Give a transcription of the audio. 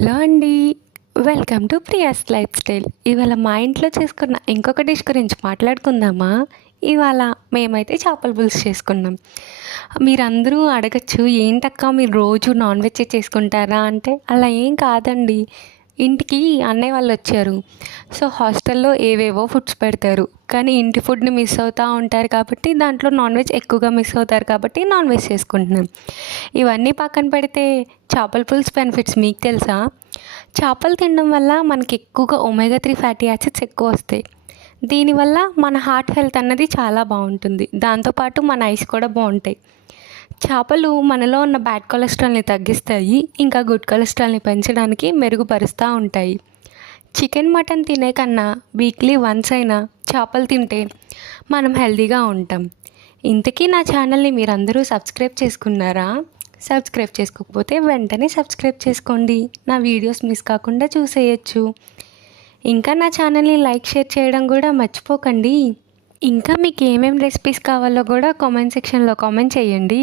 Hello అండి. Welcome to Priya's life style. ఇవాళ మా ఇంట్లో చేసుకున్న ఇంకొక డిష్ గురించి మాట్లాడుకుందామా? ఇవాళ మేమైతే చేపల పులుసు చేసుకున్నాం. మీరందరూ అడగచ్చు, ఏంటక్క మీరు రోజు నాన్ వెజ్ చేసుకుంటారా అంటే, అలా ఏం కాదండి. ఇంటికి అన్నయ్య వాళ్ళు వచ్చారు. సో హాస్టల్లో ఏవేవో ఫుడ్స్ పెడతారు, కానీ ఇంటి ఫుడ్ని మిస్ అవుతూ ఉంటారు కాబట్టి దాంట్లో నాన్ వెజ్ ఎక్కువగా మిస్ అవుతారు కాబట్టి నాన్ వెజ్ చేసుకుంటున్నాం. ఇవన్నీ పక్కన పెడితే చేపల పులుసు బెనిఫిట్స్ మీకు తెలుసా? చేపలు తినడం వల్ల మనకి ఎక్కువగా ఒమేగా 3 ఫ్యాటీ యాసిడ్స్ ఎక్కువ వస్తాయి. దీనివల్ల మన హార్ట్ హెల్త్ అన్నది చాలా బాగుంటుంది. దాంతోపాటు మన ఐస్ కూడా బాగుంటాయి. చేపలు మనలో ఉన్న బ్యాడ్ కొలెస్ట్రాల్ని తగ్గిస్తాయి, ఇంకా గుడ్ కొలెస్ట్రాల్ని పెంచడానికి మెరుగుపరుస్తూ ఉంటాయి. చికెన్ మటన్ తినే కన్నా వీక్లీ వన్స్ అయినా చేపలు తింటే మనం హెల్తీగా ఉంటాం. ఇంతకీ నా ఛానల్ని మీరందరూ సబ్స్క్రైబ్ చేసుకున్నారా? సబ్స్క్రైబ్ చేసుకోకపోతే వెంటనే సబ్స్క్రైబ్ చేసుకోండి, నా వీడియోస్ మిస్ కాకుండా చూసేయచ్చు. ఇంకా నా ఛానల్ని లైక్ షేర్ చేయడం కూడా మర్చిపోకండి. ఇంకా మీకు ఏమేమి రెసిపీస్ కావాలో కూడా కామెంట్ సెక్షన్లో కామెంట్ చేయండి.